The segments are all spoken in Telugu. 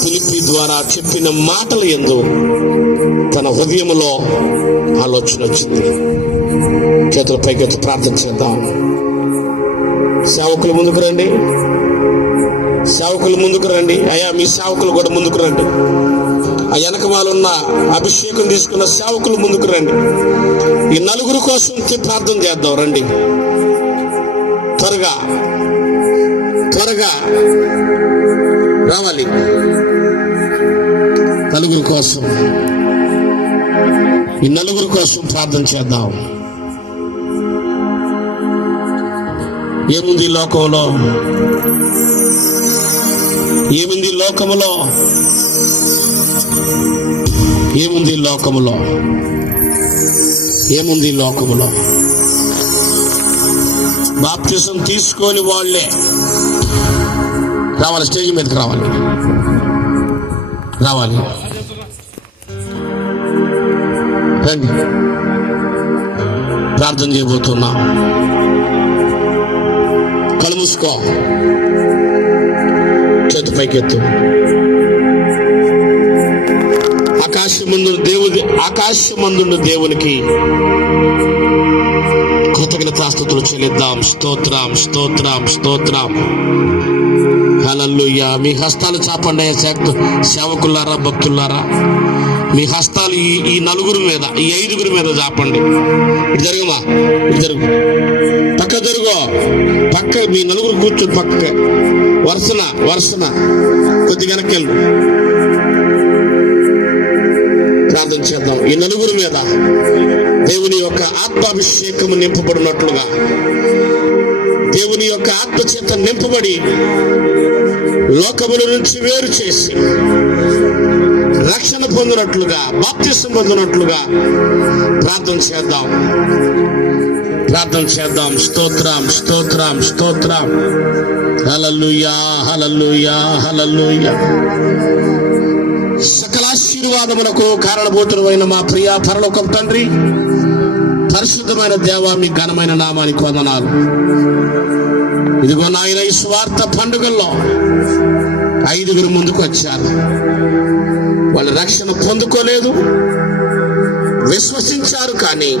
ఫిలిప్పీ ద్వారా చెప్పిన మాటల యందు తన హృదయంలో ఆలోచన వచ్చింది. చేతుల పైకెత్తి ప్రార్థన చేద్దాం. సేవకులు ముందుకు రండి, సేవకులు ముందుకు రండి. అయ్యా మీ సేవకులు కూడా ముందుకు రండి. ఆ వెనకమాలున్న అభిషేకం తీసుకున్న సేవకులు ముందుకు రండి. ఈ నలుగురు కోసం ప్రార్థన చేద్దాం. రండి, త్వరగా త్వరగా రావాలి. నలుగురు కోసం, ఈ నలుగురు కోసం ప్రార్థన చేద్దాం. ఏముంది లోకంలో, ఏముంది లోకములో, ఏముంది లోకములో, ఏముంది లోకములో? బాప్తిసం తీసుకొని వాళ్ళే రావాలి, స్టేజ్ మీదకి రావాలి, రావాలి. రండి, ప్రార్థన చేయబోతున్నా. కళ్ళు మూసుకో, చేతి పైకెత్తు. ఆకాశమందున్న దేవునికి కృతజ్ఞతాస్తుతులు చెల్లిద్దాం. స్తోత్రం, స్తోత్రం, స్తోత్రం. హల్లెలూయా. మీ హస్తాలు చాపండి సేవకులారా, భక్తులారా. మీ హస్తాలు ఈ నలుగురు మీద, ఈ ఐదుగురు మీద చాపండి. ఇటు జరుగుమా, ఇటు జరుగు, పక్క జరుగు, పక్క. మీ నలుగురు కూర్చొని పక్క వరుసన కొద్ది వెనక్కెళ్ళు. ప్రార్థన చేద్దాం. ఈ నలుగురు మీద దేవుని యొక్క ఆత్మాభిషేకము నింపబడినట్లుగా, దేవుని యొక్క ఆత్మచేత నింపబడి లోకముల నుంచి వేరు చేసి రక్షణ పొందినట్లుగా, బాప్తిసం పొందినట్లుగా ప్రార్థన చేద్దాం. ప్రార్థన చేద్దాం. స్తోత్రం, స్తోత్రం, స్తోత్రం. హల్లెలూయా, హల్లెలూయా, హల్లెలూయా. సకల ఆశీర్వాదములకు కారణభూతుడైన మా ప్రియ పరలోకపు తండ్రి, పరిశుద్ధమైన దేవా, మీ ఘనమైన నామానికి వందనాలు. ఇదిగో నాయన, ఈ స్వార్థ పండుగల్లో ఐదుగురు ముందుకు వచ్చారు. వాళ్ళు రక్షణ పొందుకోలేదు, విశ్వసించారు. కానీ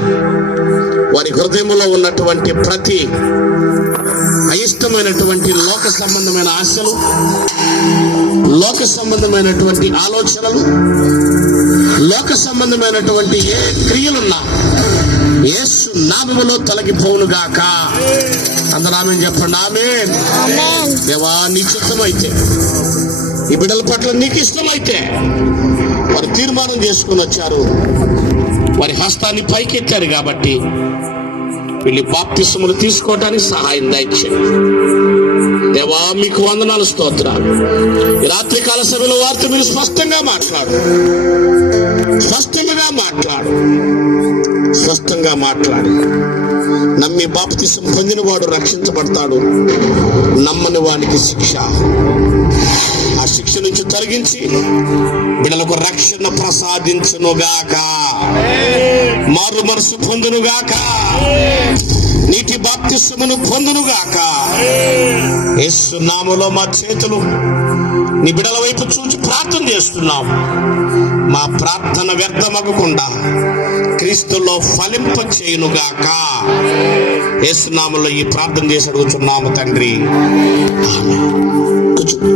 వారి హృదయంలో ఉన్నటువంటి ప్రతి అయిష్టమైనటువంటి లోక సంబంధమైన ఆశలు, లోక సంబంధమైనటువంటి ఆలోచనలు, లోక సంబంధమైనటువంటి ఏ క్రియలున్నా యేసు నామములో తొలగిపోవునుగాక. అందరూ ఆమేన్ చెప్పండి. ఆమేన్. దేవా, నీకు ఇష్టమైతే, ఈ బిడ్డల పట్ల నీకు ఇష్టమైతే, వారు తీర్మానం చేసుకుని వచ్చారు, వారి హస్తాన్ని పైకెత్తారు కాబట్టి వీళ్ళు బాప్తిసములు తీసుకోవడానికి సహాయం దయచేయండి. దేవా, మీకు వందనాలు, స్తోత్రాలు. ఈ రాత్రికాల సభలో వారితో మీరు స్పష్టంగా మాట్లాడు, స్పష్టంగా మాట్లాడు, స్పష్టంగా మాట్లాడు. నమ్మి బాప్తిసం పొందిన వాడు రక్షించబడతాడు, నమ్మని వానికి శిక్ష. ఆ శిక్ష నుంచి తొలగించి బిడ్డలకు రక్షణ ప్రసాదించునుగాక, మారు మనసు పొందునుగాక, నీటి బాప్తిసమును పొందునుగాక. యేసు నామములో మా చేతులు నీ బిడ్డల వైపు చూచి ప్రార్థన చేస్తున్నాం. మా ప్రార్థన వ్యర్థమగకుండా క్రీస్తులో ఫలింప చేయునుగాక. యేసు నామములో ఈ ప్రార్థన చేసి అడుగుతున్నాము తండ్రి. ఆమేన్. కూర్చో.